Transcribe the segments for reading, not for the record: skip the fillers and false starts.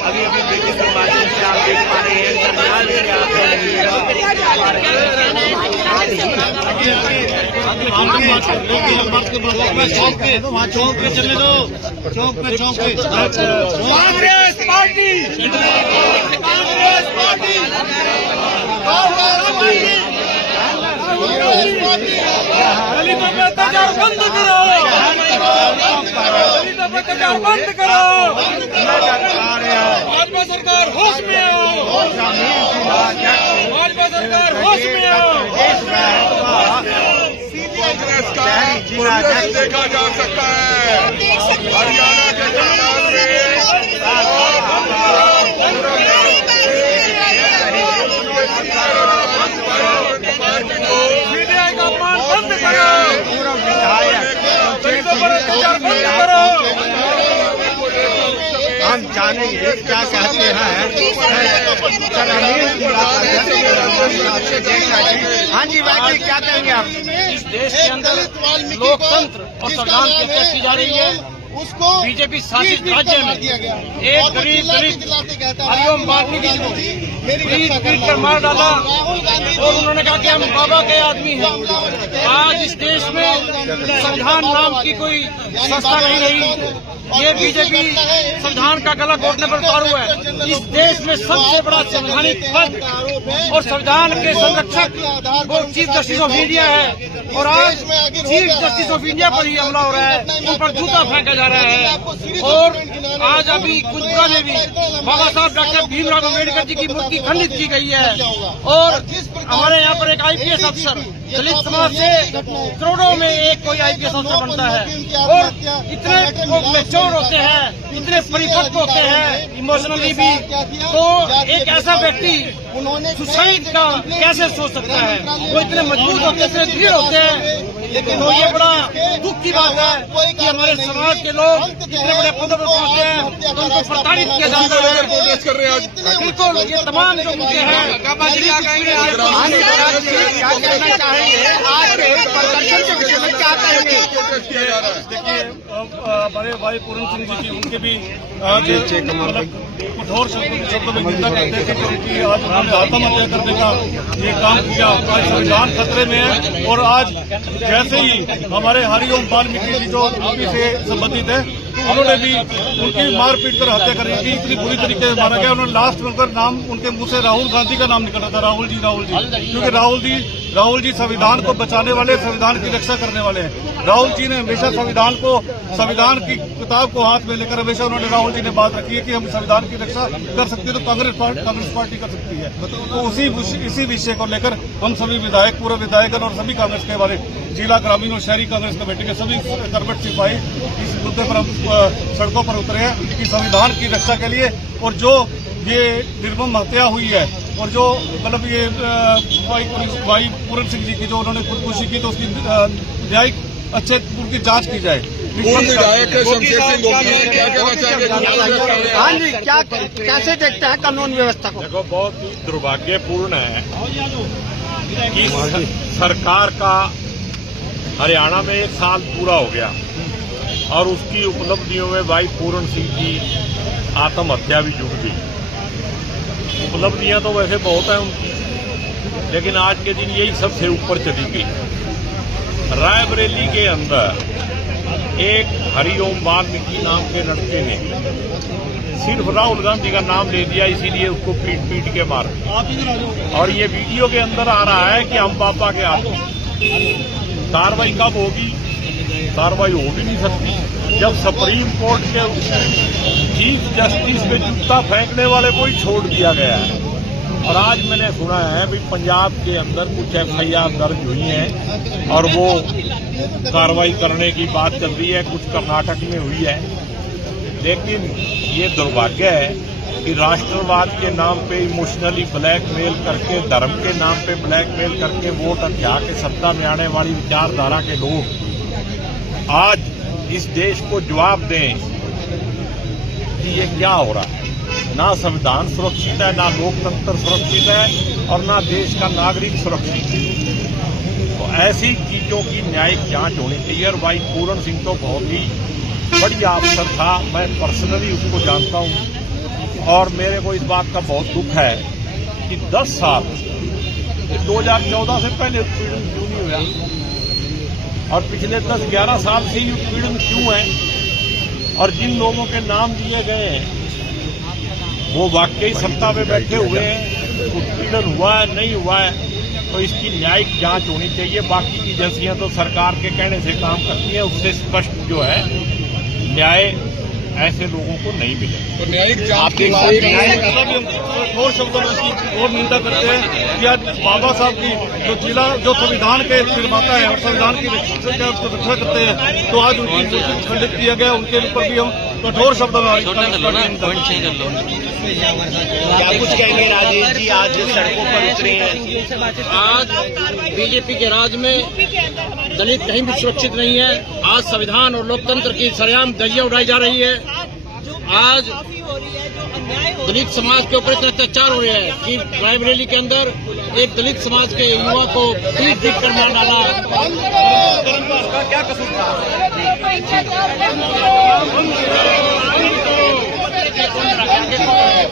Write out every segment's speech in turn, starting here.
अभी अभी बीजेपी के माध्यम से आप देख पा रहे हैं चौक पे चलने दो, चौक पे कांग्रेस पार्टी, कांग्रेस पार्टी, दलितों पे अत्याचार बंद करो, दलितों पे अत्याचार बंद करो। भाजपा सरकार होश में आओ, भाजपा सरकार होश में आओ। कांग्रेस का प्रदर्शन देखा जा सकता है हरियाणा के चुनाव में। सीबीआई का अपमान बंद करो, दलितों पर अत्याचार बंद करो। हम जानेंगे क्या कहते हैं। हाँ जी भाई जी, क्या कहेंगे आप? इस देश के अंदर लोकतंत्र और संविधान की हत्या की जा रही है। उसको बीजेपी शासित राज्य में एक गरीब दलित हरिओम वाल्मीकि को पीट कर मार डाला और उन्होंने कहा कि हम बाबा के आदमी हैं। आज इस देश में संविधान नाम की कोई संस्था नहीं रही। ये बीजेपी संविधान का गला घोटने पर उतारू है। इस देश में सबसे बड़ा संवैधानिक पद और संविधान के संरक्षक वो चीफ जस्टिस ऑफ इंडिया है और आज चीफ जस्टिस ऑफ इंडिया पर ही हमला हो रहा है, उन पर जूता फेंका जा रहा है। और आज अभी कुजपुरा में भी बाबा साहब डॉक्टर भीमराव अम्बेडकर जी की मूर्ति खंडित की गई है। और हमारे यहाँ पर एक आईपीएस अफसर दलित समाज से करोड़ों में एक कोई आईपीएस अफसर बनता है और इतने मैच्योर होते हैं, इतने परिपक्व होते हैं इमोशनली भी, तो एक ऐसा व्यक्ति सुसाइड का कैसे सोच सकता है? वो इतने मजबूत होते हैं, इतने दृढ़ होते हैं। तो ये बड़ा दुख की बात है कि हमारे समाज के लोग इतने बड़े पदों पर पहुंचते हैं तो उनको प्रताड़ित किया जाता है। प्रोटेस्ट कर रहे हैं आज। बिल्कुल, ये तमाम जो मुद्दे हैं देखिए, हमारे भाई पूरन सिंह जी की उनके भी आज कठोर शब्दों में निंदा करते थे कि उनकी आज उन्होंने आत्महत्या करने का ये काम किया। आज संविधान खतरे में है और आज जैसे ही हमारे हरिओम वाल्मीकि जी जो यूपी से संबंधित है उन्होंने भी उनकी मारपीट कर हत्या करी थी। इतनी बुरी तरीके से मारा गया। उन्होंने लास्ट में उनका नाम, उनके मुंह से राहुल गांधी का नाम निकला था, राहुल जी, क्योंकि राहुल जी संविधान को बचाने वाले, संविधान की रक्षा करने वाले हैं। राहुल जी ने हमेशा संविधान की किताब को हाथ में लेकर हमेशा उन्होंने, राहुल जी ने बात रखी है कि हम संविधान की रक्षा कर सकते हैं तो कांग्रेस पार्टी कर सकती है। तो इसी विषय को लेकर हम सभी विधायक, पूर्व विधायकगण और सभी कांग्रेस के हमारे जिला ग्रामीण और शहरी कांग्रेस कमेटी के सभी करबट सिपाही इस मुद्दे पर हम सड़कों पर उतरे हैं कि संविधान की रक्षा के लिए। और जो ये निर्मम हत्या हुई है और जो मतलब ये भाई पूरन सिंह जी की जो उन्होंने खुदकुशी की, तो उसकी न्यायिक अच्छे उनकी जांच की जाए। विधायक शमशेर सिंह गोपी क्या कहना चाहेंगे? हाँ जी, क्या कैसे देखते हैं कानून व्यवस्था को? देखो, बहुत ही दुर्भाग्यपूर्ण है कि सरकार का हरियाणा में 1 साल पूरा हो गया और उसकी उपलब्धियों में भाई पूरन सिंह की आत्महत्या भी जुड़ गई। उपलब्धियां तो वैसे बहुत हैं उनकी, लेकिन आज के दिन यही सबसे ऊपर चली गई। रायबरेली के अंदर एक हरिओम वाल्मीकि नाम के लड़के ने सिर्फ राहुल गांधी का नाम ले दिया, इसीलिए उसको पीट के मार दिया। और ये वीडियो के अंदर आ रहा है कि हम पापा के आदमी। कार्रवाई कब होगी? कार्रवाई हो भी नहीं सकती जब सुप्रीम कोर्ट के चीफ जस्टिस पे जूता फेंकने वाले को ही छोड़ दिया गया है। और आज मैंने सुना है कि पंजाब के अंदर कुछ FIR दर्ज हुई हैं और वो कार्रवाई करने की बात चल रही है, कुछ कर्नाटक में हुई है। लेकिन ये दुर्भाग्य है कि राष्ट्रवाद के नाम पे इमोशनली ब्लैकमेल करके, धर्म के नाम पे ब्लैकमेल करके वोट हथिया के सत्ता में आने वाली विचारधारा के लोग आज इस देश को जवाब दें कि ये क्या हो रहा है। ना संविधान सुरक्षित है, ना लोकतंत्र सुरक्षित है और ना देश का नागरिक सुरक्षित है। तो ऐसी चीजों की न्यायिक जांच होनी चाहिए। और भाई पूरन सिंह तो बहुत ही बढ़िया अफसर था, मैं पर्सनली उसको जानता हूँ। और मेरे को इस बात का बहुत दुख है कि 10 साल 2014 से पहले उत्पीड़न क्यों नहीं हुआ और पिछले 10-11 साल से ही उत्पीड़न क्यों है, और जिन लोगों के नाम दिए गए हैं वो वाकई सत्ता में बैठे हुए हैं, उत्पीड़न हुआ है नहीं हुआ है, तो इसकी न्यायिक जांच होनी चाहिए। बाकी की एजेंसियां तो सरकार के कहने से काम करती हैं, उससे स्पष्ट जो है न्याय ऐसे लोगों को नहीं मिले। तो न्यायिक जांच की कठोर शब्दों में उसकी और निंदा करते हैं कि आज बाबा साहब की जो संविधान के निर्माता है और संविधान की उसको रक्षा करते हैं, तो आज उनकी खंडित किया गया, उनके ऊपर भी हम कठोर शब्दों में क्या कुछ कहेंगे राजेश जी, आज सड़कों पर उतरे हैं? आज बीजेपी के राज में दलित कहीं भी सुरक्षित नहीं है। आज संविधान और लोकतंत्र की सरेआम धज्जियां उड़ाई जा रही है। आज दलित समाज के ऊपर इतना अत्याचार हो रहा है कि रायबरेली के अंदर एक दलित समाज के युवा को पीट कर मार डाला। क्या कसूर था?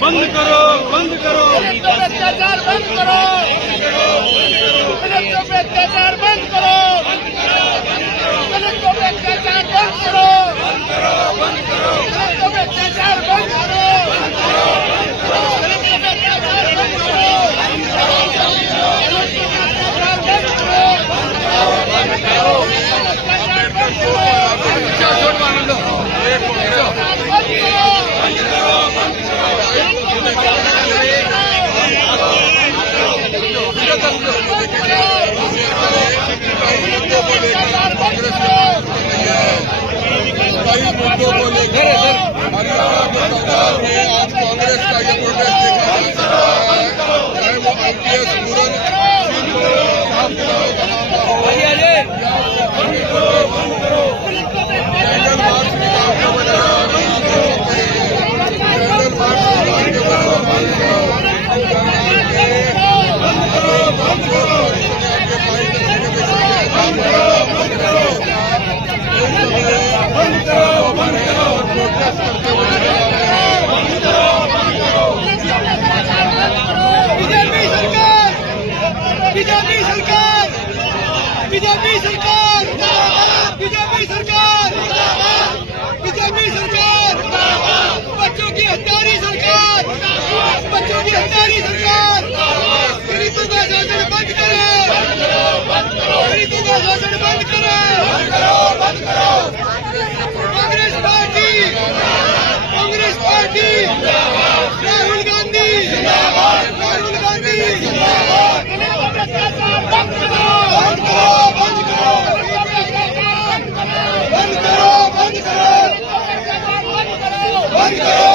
बंद करो, बंद करो, अत्याचार बंद करो, दलितों पे अत्याचार बंद करो, दलितों पे अत्याचार बंद करो, दलितों पे अत्याचार बंद करो, दलितों पे अत्याचार बंद करो, कई मुद्दों को लेकर हरियाणा के पंजाब में आज कांग्रेस का ये प्रोटेस्ट देखा जा सकता है, चाहे वो IPS पूरन बीजेपी सरकार, बीजेपी सरकार, बीजेपी सरकार, बीजेपी सरकार, बच्चों की हत्यारी सरकार, बच्चों की हत्यारी सरकार, दलितों का शोषण बंद करे, दलितों का शोषण बंद करे, कांग्रेस पार्टी, कांग्रेस पार्टी, राहुल गांधी, राहुल गांधी, बंद करो, बंद करो, बंद करो, बंद करो, बंद करो, बंद करो, बंद करो,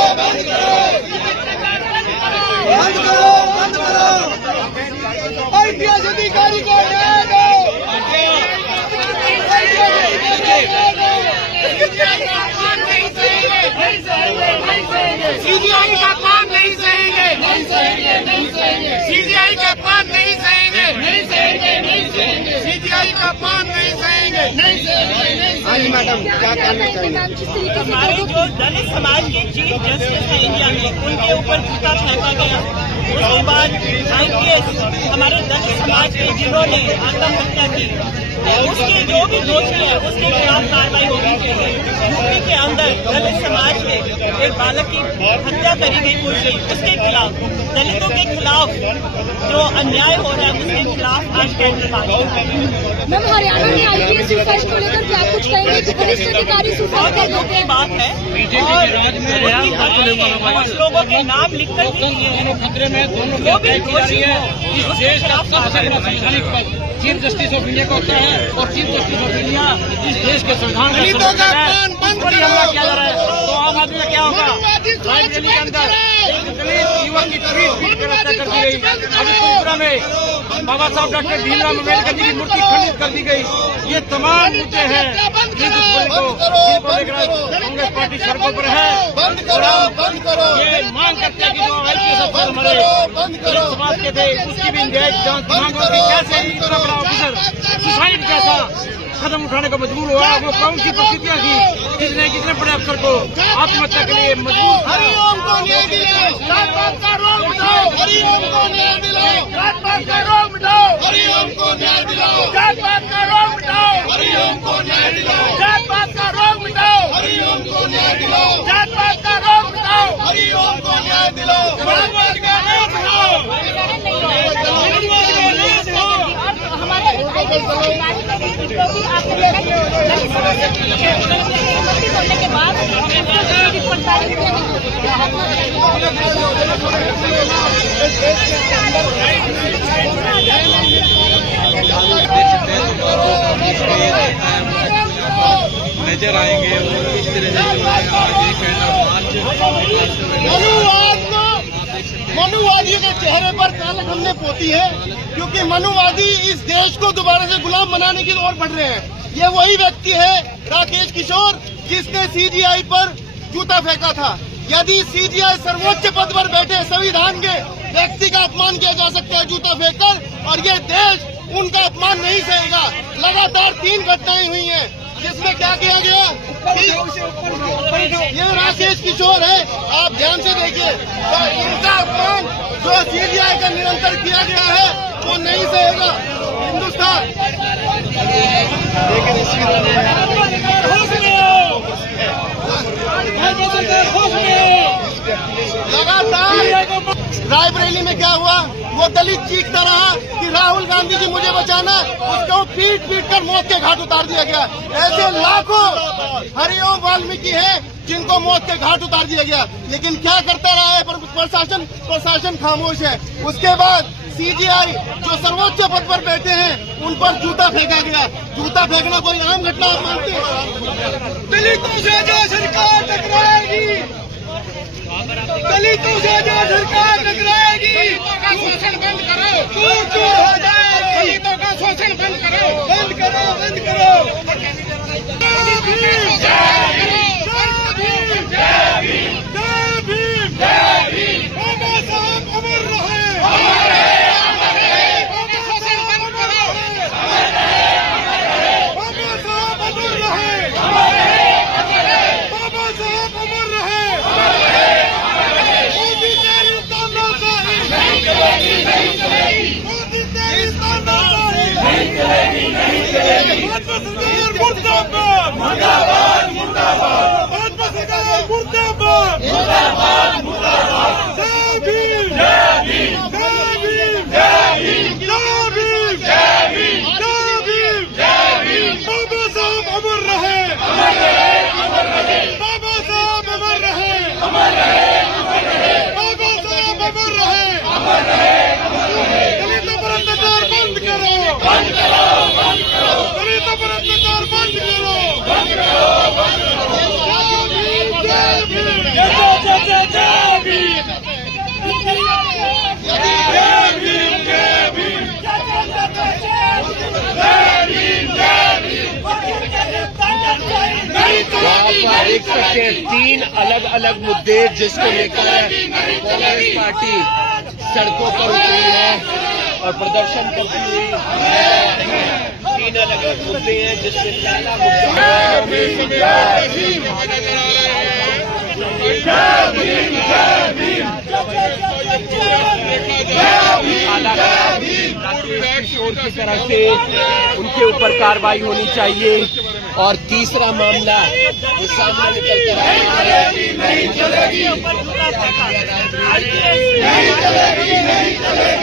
बंद करो, बंद करो, IPS अधिकारी को न्याय दो, CBI का काम नहीं सहेंगे, CBI का काम नहीं सहेंगे, CBI का काम नहीं सहेंगे। हाँ जी मैडम, क्या कहना चाहिए? हमारे जो दलित समाज के चीफ जस्टिस है इंडिया में, उनके ऊपर जूता फेंका गया। उसके बाद IPS हमारे दलित समाज के जिन्होंने आत्महत्या की, उसके जो भी दोषी है उसके खिलाफ कार्रवाई होनी चाहिए। यूपी के अंदर दलित समाज के एक बालक की हत्या करी गई पुलिस गई, उसके खिलाफ, दलितों के खिलाफ जो अन्याय हो रहा है उसके खिलाफ आज कैंप निकाला। मैम, हरियाणा में IPS सुसाइड को लेकर क्या कुछ कहेंगे कि वरिष्ठ अधिकारी सुसाइड कर दुख की बात है, और कुछ लोगों के नाम लिखकर भी दिए हैं। खतरे में दोनों जो भी दोषी है इस देश का सबसे बड़ा संवैधानिक पद चीफ जस्टिस ऑफ इंडिया का होता है, और चीफ जस्टिस ऑफ इंडिया इस देश के संविधान का हमला किया जा रहा है। तो आम आदमी का क्या होगा? रायबरेली के अंदर एक दलित युवक की पीट कर हत्या कर दी गई। अभी त्रिपुरा में बाबा साहब डॉक्टर भीमराव अम्बेडकर जी की मूर्ति खंडित कर दी गई। ये तमाम मुद्दे हैं जिनको लेकर कांग्रेस पार्टी सड़कों पर है। ये मांग करते हैं कि जो IPS अफसर हमारे समाज के थे उसकी भी न्यायिक जांच मांग होगी। कैसे इतना बड़ा ऑफिसर सुसाइड कैसा कदम उठाने को मजबूर हुआ। वो कौन सी परिस्थितियाँ थी जिसने कितने बड़े अफसर को आत्महत्या के लिए मजबूर। हरिओम को न्याय दिलाओ, जात-पात का रोग मिटाओ। हरिओम को न्याय दिलाओ, जात-पात का रोग मिटाओ। हरिओम को न्याय दिलाओ, जात-पात का रोग मिटाओ। हरिओम को न्याय दिलाओ, जात-पात का रोग मिटाओ। हरिओम को न्याय दिलाओ, जात-पात का रोग मिटाओ। हरिओम को न्याय दिलाओ, जात-पात का रोग मिटाओ। हमारे बोलने के बाद नजर आएंगे और किस तरह से मनुवादियों के चेहरे पर काला हमने पोती है, क्योंकि मनुवादी इस देश को दोबारा से गुलाम बनाने की ओर बढ़ रहे हैं। ये वही व्यक्ति है राकेश किशोर जिसने सीजीआई पर जूता फेंका था। यदि सीजीआई सर्वोच्च पद पर बैठे संविधान के व्यक्ति का अपमान किया जा सकता है जूता फेंककर, और ये देश उनका अपमान नहीं सहेगा। लगातार 3 घटनाएं हुई हैं जिसमें क्या किया गया, ये राकेश किशोर है, आप ध्यान से देखिए, तो इनका अपमान जो सीजीआई का निरंतर किया गया है वो नहीं सहेगा हिंदुस्तान। लगातार रायबरेली में क्या हुआ, वो दलित चीखता रहा कि राहुल गांधी जी मुझे बचाना, उसको पीट कर मौत के घाट उतार दिया गया। ऐसे लाखों हरिओम वाल्मीकि हैं जिनको मौत के घाट उतार दिया गया, लेकिन क्या करता रहा है प्रशासन खामोश है। उसके बाद सीजीआई जो सर्वोच्च पद पर बैठे हैं उन पर जूता फेंका गया। जूता फेंकना कोई आम घटना आप मानते हैं? दलितों से जो सरकार टकराएगी, दलितों से जो सरकार टकराएगी, शोषण बंद करो, चूर हो जाएगी। दलितों का शोषण बंद करो, बंद करो, बंद करो। बाबा साहब अमर रहे, बाबा साहब अमर रहे, बाबा साहब अमर रहे। मोदी तेरी तानाशाही नहीं चलेगी, नहीं चलेगी। मोदी तेरी तानाशाही नहीं चलेगी, नहीं चलेगी। भाजपा सरकार मुर्दाबाद, मुर्दाबाद, मुर्दाबाद। भाजपा सरकार मुर्दाबाद, मुर्दाबाद, मुर्दाबाद। जय भीम, जय भीम, जय भीम, जय भीम, जय भीम, जय भीम, जय भीम, जय भीम। बाबा साहब अमर रहे, अमर रहे, अमर रहे। बाबा साहब अमर रहे, अमर रहे, अमर रहे। बाबा साहब अमर रहे, अमर रहे, अमर रहे। दलितों पर अत्याचार बंद करो, बंद करो, बंद करो। दलितों पर अत्याचार बंद करो, बंद करो, बंद करो। जय भीम, जय भीम, जय भीम, आप देख सकते हैं 3 अलग अलग मुद्दे जिसको लेकर कांग्रेस पार्टी सड़कों पर उतरी है और प्रदर्शन करती हुई। 3 अलग अलग मुद्दे हैं जिसमें पहला किशोर की तरफ से उनके ऊपर कार्रवाई होनी चाहिए, और तीसरा मामला जो सामने निकल कर आया है, नहीं चलेगी, नहीं चलेगी,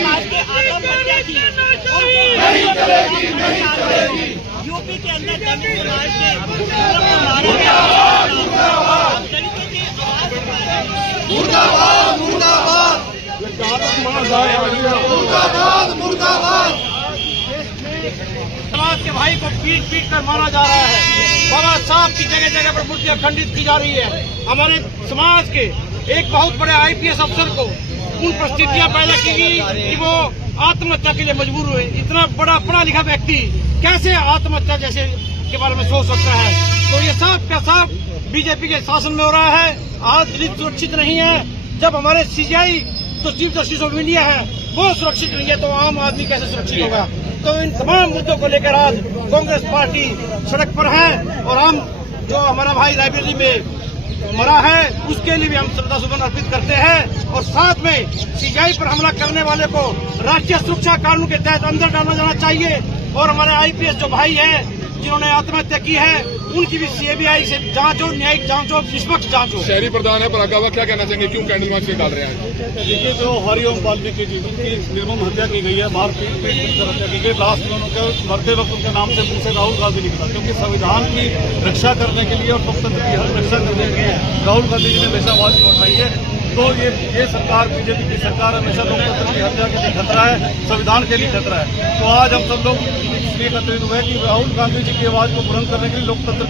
नहीं चलेगी। यूपी के अंदर दलित समाज के मुर्दाबाद, मुर्दाबाद, मुर्दाबाद, मुर्दाबाद। समाज के भाई को पीट कर मारा जा रहा है। बाबा साहब की जगह जगह पर मूर्तियां खंडित की जा रही है। हमारे समाज के एक बहुत बड़े आईपीएस अफसर को उन परिस्थितियां पैदा की गई कि वो आत्महत्या के लिए मजबूर हुए। इतना बड़ा पढ़ा लिखा व्यक्ति कैसे आत्महत्या जैसे के बारे में सोच सकता है? तो ये सब का सब बीजेपी के शासन में हो रहा है। आज दलित सुरक्षित नहीं है। जब हमारे सीजीआई जो चीफ जस्टिस ऑफ इंडिया है वो सुरक्षित नहीं है तो आम आदमी कैसे सुरक्षित होगा। तो इन तमाम मुद्दों को लेकर आज कांग्रेस पार्टी सड़क पर है और हम जो हमारा भाई रायबरेली में मरा है उसके लिए भी हम श्रद्धा सुमन अर्पित करते हैं और साथ में सीबीआई पर हमला करने वाले को राष्ट्रीय सुरक्षा कानून के तहत अंदर डाला जाना चाहिए और हमारे आईपीएस जो भाई है जिन्होंने आत्महत्या की है उनकी भी सीबीआई से जांच हो, न्यायिक जांच हो, निष्पक्ष जांच हो। शहरी प्रधान है परागावा, क्या कहना चाहेंगे, क्यों कैंडल मार्च निकाल रहे हैं? देखिए, जो हरिओम वाल्मीकि जी की निर्मम हत्या की गई है, बाहर पीट कर हत्या की गई, लास्ट में उनके मरते वक्त उनके नाम से मुंह से राहुल गांधी निकला, क्योंकि संविधान की रक्षा करने के लिए और लोकतंत्र की रक्षा करने के लिए राहुल गांधी जी ने हमेशा आवाज उठाई है। तो ये सरकार, बीजेपी की सरकार हमेशा लोकतंत्र की हत्या के लिए खतरा है, संविधान के लिए खतरा है। तो आज हम सब लोग इसलिए एकत्रित हुए कि राहुल गांधी जी की आवाज को बुलंद करने के लिए, लोकतंत्र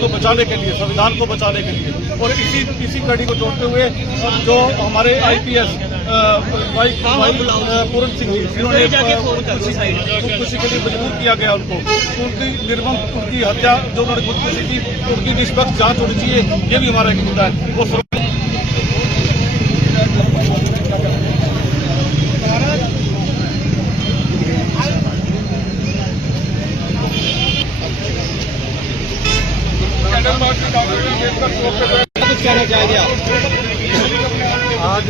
को बचाने के लिए, संविधान को बचाने के लिए, और इसी कड़ी को जोड़ते हुए जो हमारे आईपीएस भाई पूरन सिंह जी, जिन्होंने खुदकुशी के लिए मजबूर किया गया उनको, उनकी निर्मम उनकी हत्या जो उन्होंने खुदकुशी की, उनकी निष्पक्ष जांच होनी चाहिए। ये भी हमारा एक मुद्दा है। वो कुछ कहना चाहेंगे आप? आज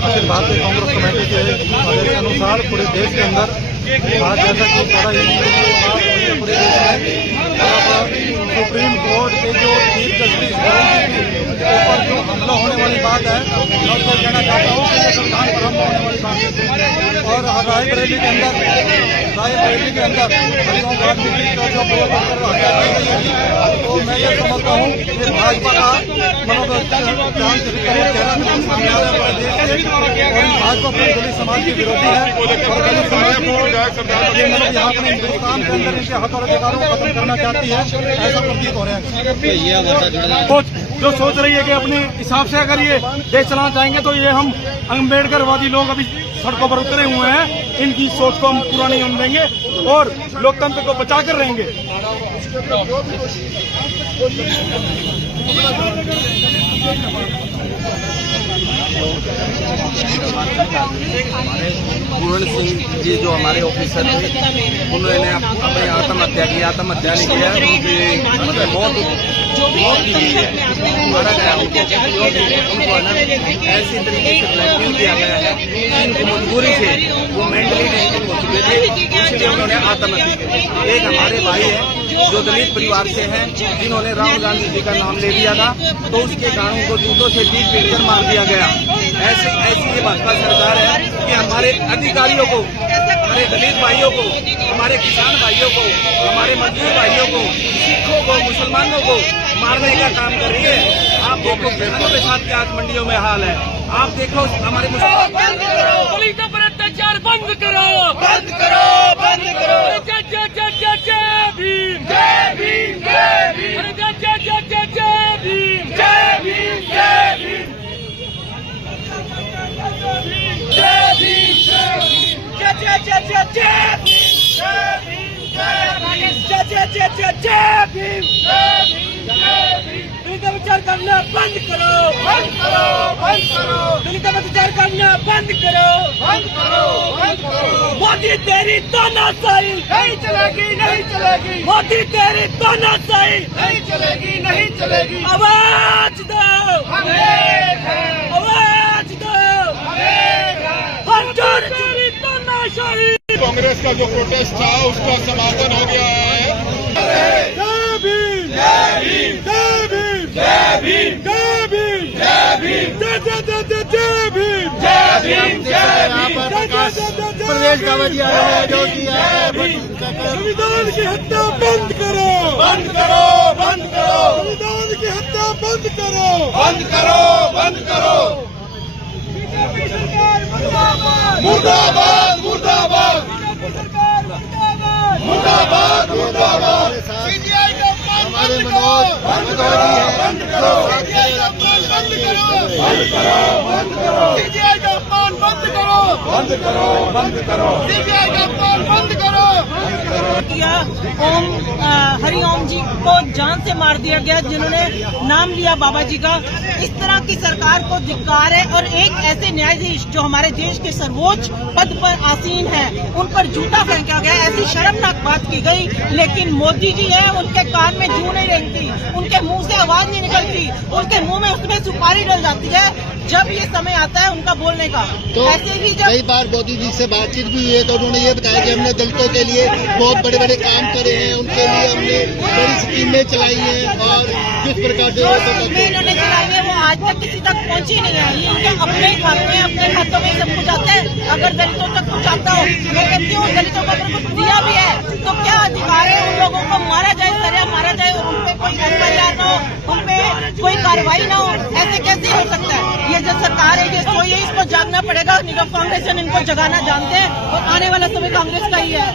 अखिल भारतीय कांग्रेस कमेटी के आदेश अनुसार पूरे देश के अंदर आज जैसा कि बड़ा ही पूरे देश में सुप्रीम कोर्ट के जो चीफ जस्टिस के ऊपर जो हमला होने वाली बात है, मैं उसको कहना चाहता हूँ कि संविधान पर हमला होने वाली बात है। और रायबरेली के अंदर हरिओम वाल्मीकि का जो हत्या की गई है, तो मैं ये समझता हूँ कि भाजपा का भाजपा पूरे दलित समाज की विरोधी है और दलित समाज को यहाँ पर हिंदुस्तान के अंदर इनके हक और अधिकारों को खत्म करना चाहती है, ऐसा प्रतीत हो रहा है। जो सोच रही है कि अपने हिसाब से अगर ये देश चलाना चाहेंगे तो ये हम अम्बेडकरवादी लोग अभी सड़कों पर उतरे हुए हैं, इनकी सोच को हम पूरा नहीं होने देंगे और लोकतंत्र को बचा कर रहेंगे। पूरन सिंह जी जो हमारे ऑफिसर थे, उन्होंने अपनी आत्महत्या की, आत्महत्या नहीं किया, उनकी मतलब मौत की गई है, मारा गया उनको ऐसी तरीके से ब्लैकमेल किया गया है कि इनकी मजबूरी से वो मेंटली टेंशन हो चुके थे, इसलिए उन्होंने आत्महत्या की। एक हमारे भाई है जो दलित परिवार से हैं, जिन्होंने राहुल गांधी जी का नाम ले लिया था, तो उसके कानून को जूतों से पीट कर मार दिया गया। ऐसी ये भाजपा सरकार है कि हमारे अधिकारियों को, हमारे दलित भाइयों को, हमारे किसान भाइयों को, हमारे मजदूर भाइयों को, सिखों को, मुसलमानों को मारने का काम कर रही है। आप देखो किसानों के साथ क्या आज मंडियों में हाल है, आप देखो हमारे दलितों पर अत्याचार बंद करो, बंद करो, बंद करो। जय भीम, जय भीम, जय भीम, जय भीम, जय भीम, जय भीम, जय भीम, जय भीम, दलित विचार करना बंद करो, बंद करो, बंद करो, दलित विचार करना बंद करो, बंद करो, बंद करो। मोदी तेरी तानाशाही नहीं चलेगी, नहीं चलेगी, मोदी तेरी तानाशाही नहीं चलेगी, नहीं चलेगी। आवाज दो, आवाज दो, हटाओ तेरी तानाशाही। कांग्रेस का जो प्रोटेस्ट था उसका समापन हो गया है। जय भीम, जय भीम, जय भीम, जय भीम, जय भीम, जय भीम, जय भीम, जय भीम, जय भीम। प्रदेश कावड़िया है जो किया है, संविधान की हत्या बंद करो, बंद करो, बंद करो, संविधान की हत्या बंद करो, बंद करो, बंद करो। बीजेपी सरकार मुर्दाबाद, मुर्दाबाद, मुर्दाबाद, सरकार मुर्दाबाद, मुर्दाबाद, मुर्दाबाद। सीबीआई का हमारे मनोज बंद करो, बंद करो, सीबीआई का बंद करो, बंद करो, बंद करो, सीबीआई का बंद करो, बंद करो, बंद करो, सीबीआई का बंद करो। हरिओम जी को जान से मार दिया गया, जिन्होंने नाम लिया बाबा जी का। इस तरह की सरकार को धिक्कार है और एक ऐसे न्यायाधीश जो हमारे देश के सर्वोच्च पद पर आसीन है उन पर जूता फेंका गया। ऐसी शर्मनाक बात की गई, लेकिन मोदी जी है उनके कान में जू नहीं रेंगती, उनके मुंह से आवाज नहीं निकलती, उनके मुंह में उसमें सुपारी डल जाती है जब ये समय आता है उनका बोलने का। तो ऐसे ही जब कई बार मोदी जी से बातचीत भी हुई है तो उन्होंने ये बताया कि हमने दलितों के लिए बहुत बड़े बड़े काम करे हैं, उनके लिए हमने बड़ी स्कीमें चलाई हैं और किस प्रकार से जो स्कीमें इन्होंने चलाई है वो आज तक किसी तक पहुंची नहीं है। ये उनके अपने खाते में, अपने खातों में सब कुछ आता है। अगर दलितों तक कुछ आता हो, मैं कहती हूँ दलितों को अगर कुछ दिया भी है तो क्या अधिकार है उन लोगों को मारा जाए, सरिया मारा जाए और उन पे कोई FIR ना हो, उन पे कोई कार्रवाई ना हो? ऐसे कैसे हो सकता है? ये जो सरकार है ये सोई है, इसको जागना पड़ेगा। नीरव कांग्रेस इनको जगाना जानते हैं और आने वाला समय कांग्रेस का ही है।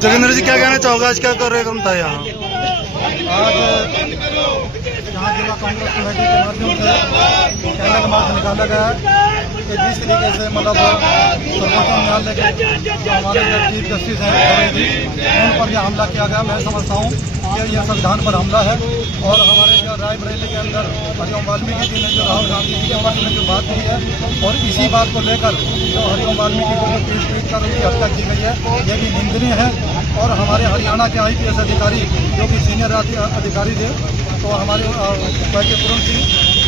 जोगेंद्र जी क्या कहना चाहोगे, आज क्या कार्यक्रम था यहाँ? आज यहाँ जिला कांग्रेस कमेटी के माध्यम से कैंडल मार्च निकाला गया है कि जिस तरीके से मतलब सर्वोच्च न्यायालय के जो हमारे चीफ जस्टिस हैं उन पर यह हमला किया गया, मैं समझता हूँ कि यह संविधान पर हमला है। और हमारे जो रायबरेली के अंदर हरिओम वाल्मीकि जी ने जो राहुल गांधी जी के पक्ष में जो बात की है और इसी बात को लेकर जो हरिओम वाल्मीकि को जो पीट कर उनकी हत्या की गई है ये भी निंदनीय है। और हमारे हरियाणा के IPS अधिकारी जो कि सीनियर अधिकारी थे तो हमारे के पूरन सिंह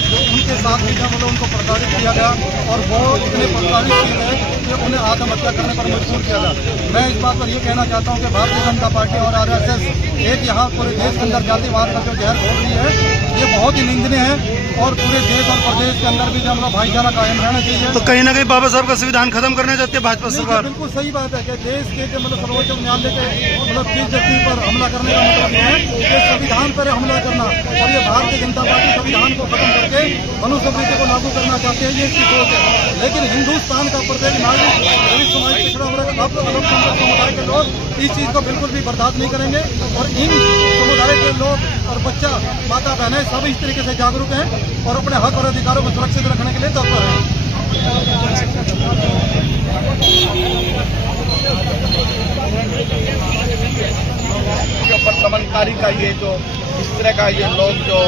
जो उनके साथ भी मतलब उनको प्रताड़ित किया गया और वो इतने प्रताड़ित किए गए कि उन्हें आत्महत्या करने पर मजबूर किया गया। मैं इस बात पर यह कहना चाहता हूं कि भारतीय जनता पार्टी और RSS एक यहाँ पूरे देश के अंदर जातिवाद का जो जहर घोल रही है ये बहुत ही निंदनीय है और पूरे देश और प्रदेश के अंदर भी जो हम लोग भाईचारा कायम रहना चाहिए। तो कहीं ना कहीं बाबा साहब का संविधान खत्म करना चाहते हैं भाजपा सरकार? बिल्कुल सही बात है कि देश के जो मतलब सर्वोच्च न्यायालय के मतलब चीफ जस्टिस पर हमला करने का मतलब ये है कि संविधान पर हमला करना और ये भारतीय जनता पार्टी संविधान को खत्म करके मनुस्मृति को लागू करना चाहते हैं, ये इसकी सोच है। लेकिन हिंदुस्तान का प्रत्येक नागरिक दलित समाज पिछड़ा वर्ग अल्पसंख्यक समुदाय के लोग इस चीज को बिल्कुल भी बर्दाश्त नहीं करेंगे और इन समुदाय के लोग और बच्चा माता बहनें सब इस तरीके से जागरूक हैं और अपने हक और अधिकारों को सुरक्षित रखने के लिए तत्पर हैं। जो प्रदमनकारी का ये जो इस तरह का ये लोग जो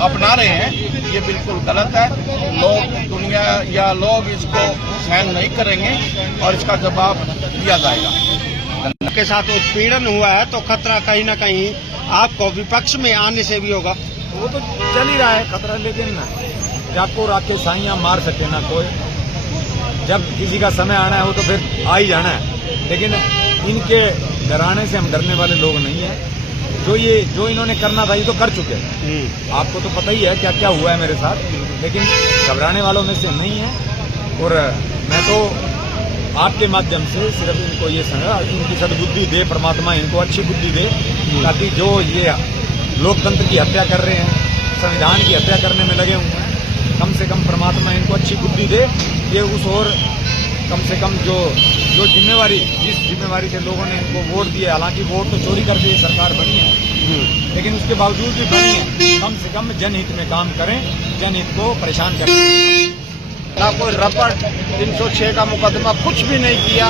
अपना रहे हैं ये बिल्कुल गलत है। लोग दुनिया या लोग इसको सहन नहीं करेंगे और इसका जवाब दिया जाएगा। के साथ उत्पीड़न हुआ है तो खतरा कहीं ना कहीं आपको विपक्ष में आने से भी होगा। वो तो चल ही रहा है खतरा, लेकिन जाको राके साइयां मार सके ना कोई। जब किसी का समय आना है वो तो फिर आ ही जाना है, लेकिन इनके डराने से हम डरने वाले लोग नहीं हैं। जो इन्होंने करना था ये तो कर चुके हैं। आपको तो पता ही है क्या क्या हुआ है मेरे साथ, लेकिन घबराने वालों में से नहीं है। और मैं तो आपके माध्यम से सिर्फ इनको ये समझा इनकी सद्बुद्धि दे परमात्मा, इनको अच्छी बुद्धि दे ताकि जो ये लोकतंत्र की हत्या कर रहे हैं, संविधान की हत्या करने में लगे हुए हैं, कम से कम परमात्मा इनको अच्छी बुद्धि दे। ये उस और कम से कम जो जिम्मेवारी जिस जिम्मेवारी से लोगों ने इनको वोट दिए, हालांकि वोट तो चोरी करके ये सरकार बनी है, लेकिन उसके बावजूद भी बनी है, कम से कम जनहित में काम करें, जनहित को परेशान करें। ना कोई रपट 306 का मुकदमा कुछ भी नहीं किया।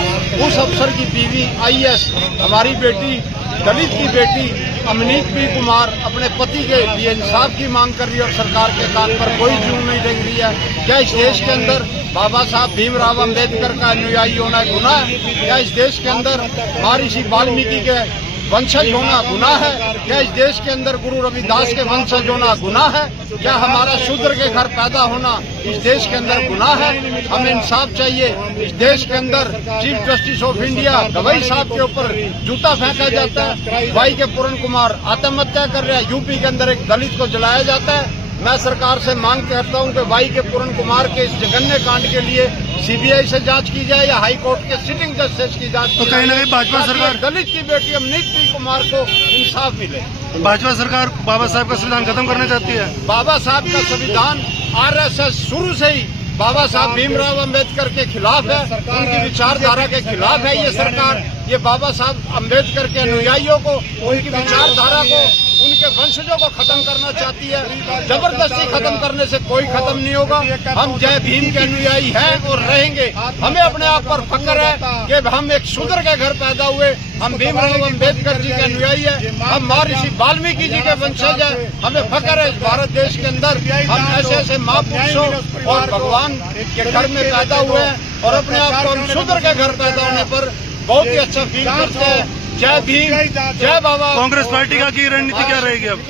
उस अफसर की बीवी IAS हमारी बेटी दलित की बेटी अमनीत बी कुमार अपने पति के लिए इंसाफ की मांग कर रही है और सरकार के काम पर कोई जुर्म नहीं देख रही है। क्या इस देश के अंदर बाबा साहब भीमराव अम्बेडकर का अनुयायी होना गुनाह है? क्या इस देश के अंदर महर्षि वाल्मीकि के वंशज होना गुनाह है? क्या इस देश के अंदर गुरु रविदास के वंशज होना गुनाह है? क्या हमारा शूद्र के घर पैदा होना इस देश के अंदर गुनाह है? हमें इंसाफ चाहिए। इस देश के अंदर chief justice of India Gavai साहब के ऊपर जूता फेंका जाता है, वाई के पूरन कुमार आत्महत्या कर रहे हैं, यूपी के अंदर एक दलित को जलाया जाता है। मैं सरकार से मांग करता हूं कि वाई के पूरन कुमार के इस जघन्य कांड के लिए CBI से जांच की जाए या हाई कोर्ट के सिटिंग जस्टिस की जांच तो कहीं ना कहीं भाजपा सरकार दलित की बेटी अमनीत बी कुमार को इंसाफ मिले। भाजपा सरकार बाबा साहब का संविधान खत्म करना चाहती है। बाबा साहब का संविधान RSS शुरू से ही बाबा साहब भीमराव अम्बेडकर के खिलाफ है, उनकी विचारधारा के खिलाफ है। ये सरकार ये बाबा साहब अम्बेडकर के अनुयायियों को, उनकी विचारधारा को, उनके उसके वंशजों को खत्म करना चाहती है। जबरदस्ती खत्म करने से कोई खत्म नहीं होगा। हम जय भीम के अनुयायी हैं और रहेंगे। हमें अपने आप पर फक्र है कि हम एक शूद्र के घर पैदा हुए। हम भीमराव अम्बेडकर जी के अनुयायी है, हम महर्षि वाल्मीकि जी के वंशज है। हमें फक्र है इस भारत देश के अंदर हम ऐसे ऐसे महापुरुषों और भगवान के घर में पैदा हुए हैं और अपने आप को हम शूद्र के घर पैदा होने पर बहुत ही अच्छा फील करते हैं। जय भीम, जय बाबा। कांग्रेस पार्टी का की रणनीति क्या रहेगी अब?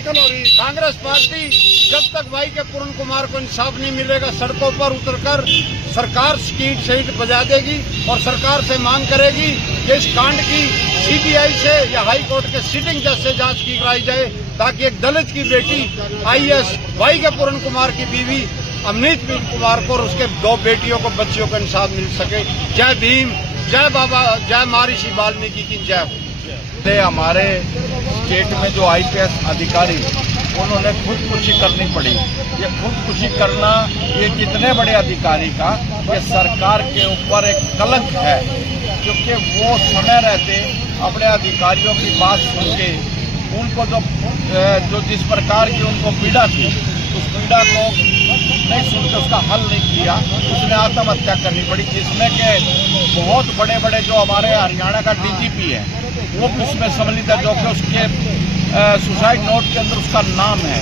कांग्रेस पार्टी जब तक भाई के पूर्ण कुमार को इंसाफ नहीं मिलेगा, सड़कों पर उतरकर सरकार कीट शहीद बजा देगी और सरकार से मांग करेगी कि इस कांड की सीबीआई से या हाई कोर्ट के सिटिंग जज से जांच की कराई जाए, ताकि एक दलित की बेटी IAS भाई के पूर्ण कुमार की बीवी अमनीत कुमार को और उसके 2 बेटियों को, बच्चियों को इंसाफ मिल सके। जय भीम, जय बाबा, जय महर्षि वाल्मीकि की जय। हमारे स्टेट में जो IPS अधिकारी उन्होंने खुदकुशी करनी पड़ी। ये खुदकुशी करना ये कितने बड़े अधिकारी का ये सरकार के ऊपर एक कलंक है, क्योंकि वो समय रहते अपने अधिकारियों की बात सुन के उनको जो जिस प्रकार की उनको पीड़ा थी उस पीड़ा को नहीं सुन के उसका हल नहीं किया, उसने आत्महत्या करनी पड़ी। जिसमें के बहुत बड़े बड़े जो हमारे हरियाणा का DGP है वो भी उसमें सम्मिलित है, जो कि उसके सुसाइड नोट के अंदर उसका नाम है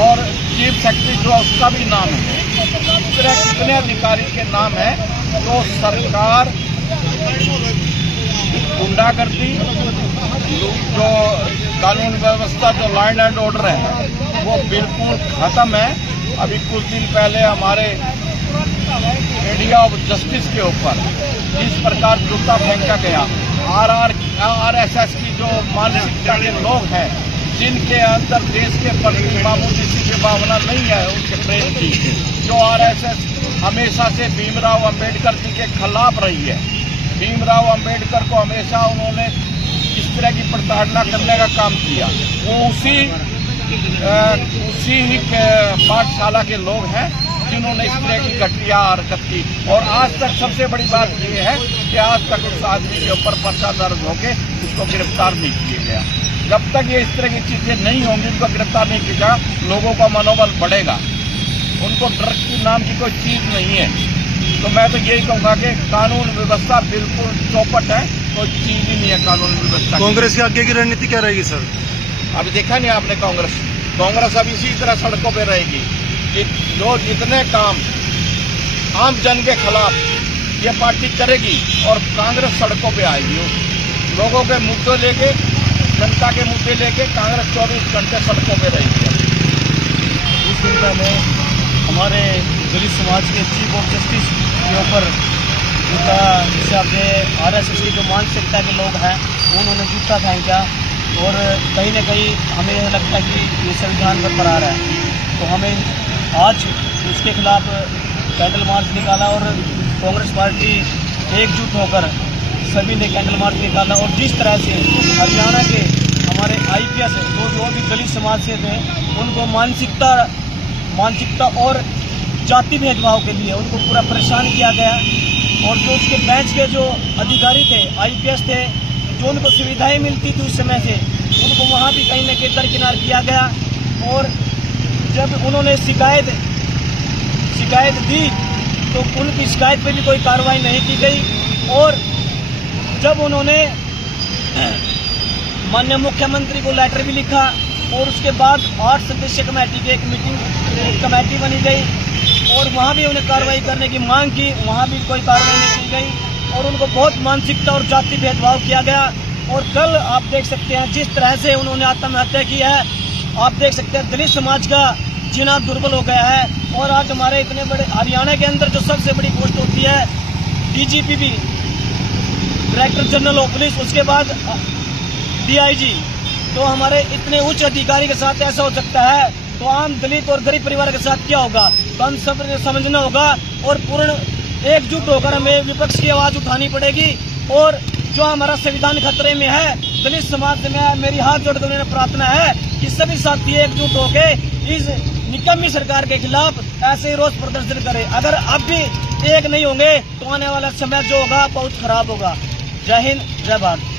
और चीफ सेक्रेटरी जो उसका भी नाम है। इस तरह कितने अधिकारी के नाम है। तो सरकार गुंडागर्दी, जो कानून व्यवस्था, जो लॉ एंड ऑर्डर है वो बिल्कुल खत्म है। अभी कुछ दिन पहले हमारे इंडिया ऑफ जस्टिस के ऊपर इस प्रकार जूता फेंका गया। RSS की जो मानसिकता के लोग हैं, जिनके अंदर देश के प्रति मामूली सी भावना नहीं है उनके प्रेम की, जो RSS हमेशा से भीमराव अम्बेडकर जी के खिलाफ रही है। भीमराव अम्बेडकर को हमेशा उन्होंने इस तरह की प्रताड़ना करने का काम किया। वो उसी ही पाठशाला के लोग हैं जिन्होंने इस तरह की घटिया हरकत की। और आज तक सबसे बड़ी बात यह है कि आज तक उस आदमी के ऊपर पर्चा दर्ज होके उसको गिरफ्तार नहीं किया गया। जब तक ये इस तरह की चीजें नहीं होंगी, उनको गिरफ्तार नहीं किया, लोगों का मनोबल बढ़ेगा। उनको डर की नाम की कोई चीज नहीं है। तो मैं तो यही कहूँगा कि कानून व्यवस्था बिल्कुल चौपट है, कोई चीज ही नहीं है कानून व्यवस्था। कांग्रेस की आगे की रणनीति क्या रहेगी सर? अभी देखा नहीं आपने कांग्रेस अब इसी तरह सड़कों पर रहेगी कि जो जितने काम आम जन के खिलाफ ये पार्टी करेगी और कांग्रेस सड़कों पे आएगी। लोगों के मुद्दे लेके, जनता के मुद्दे लेके कांग्रेस 24 घंटे सड़कों पे रहेगी। कुछ दिन पहले हमारे दलित समाज के चीफ ऑफ जस्टिस के ऊपर जूता, हिसाब से RSS की जो मानसिकता के लोग हैं उन्होंने जूता फेंका और कहीं न कहीं हमें यह लगता है कि ये संविधान बरकरार है। तो हमें आज उसके खिलाफ कैंडल मार्च निकाला और कांग्रेस पार्टी एकजुट होकर सभी ने कैंडल मार्च निकाला। और जिस तरह से हरियाणा के हमारे IPS जो भी दलित समाज से थे उनको मानसिकता और जाति भेदभाव के लिए उनको पूरा परेशान किया गया। और जो उसके बेंच के जो अधिकारी थे, IPS थे, जो उनको सुविधाएं मिलती थी उस समय से, उनको वहाँ भी कहीं न कहीं दरकिनार किया गया। और जब उन्होंने शिकायत दी तो उनकी शिकायत पे भी कोई कार्रवाई नहीं की गई। और जब उन्होंने माननीय मुख्यमंत्री को लेटर भी लिखा और उसके बाद 8 सदस्यीय कमेटी की एक कमेटी बनी गई और वहाँ भी उन्हें कार्रवाई करने की मांग की, वहाँ भी कोई कार्रवाई नहीं की गई और उनको बहुत मानसिकता और जाति भेदभाव किया गया। और कल आप देख सकते हैं जिस तरह से उन्होंने आत्महत्या की है, आप देख सकते हैं दलित समाज का जीना दुर्बल हो गया है। और आज हमारे इतने बड़े हरियाणा के अंदर जो सबसे बड़ी पोस्ट होती है DGP भी, डायरेक्टर जनरल ऑफ पुलिस, उसके बाद DIG, तो हमारे इतने उच्च अधिकारी के साथ ऐसा हो सकता है तो आम दलित और गरीब परिवार के साथ क्या होगा? तो हम सब ने समझना होगा और पूर्ण एकजुट होकर हमें विपक्ष की आवाज उठानी पड़ेगी। और जो हमारा संविधान खतरे में है, दलित समाज से मेरी हाथ जोड़कर उन्हें प्रार्थना है कि सभी साथी एकजुट होकर इस निकम्मी सरकार के खिलाफ ऐसे ही रोष प्रदर्शन करें। अगर अब भी एक नहीं होंगे तो आने वाला समय जो होगा बहुत खराब होगा। जय हिंद, जय भारत।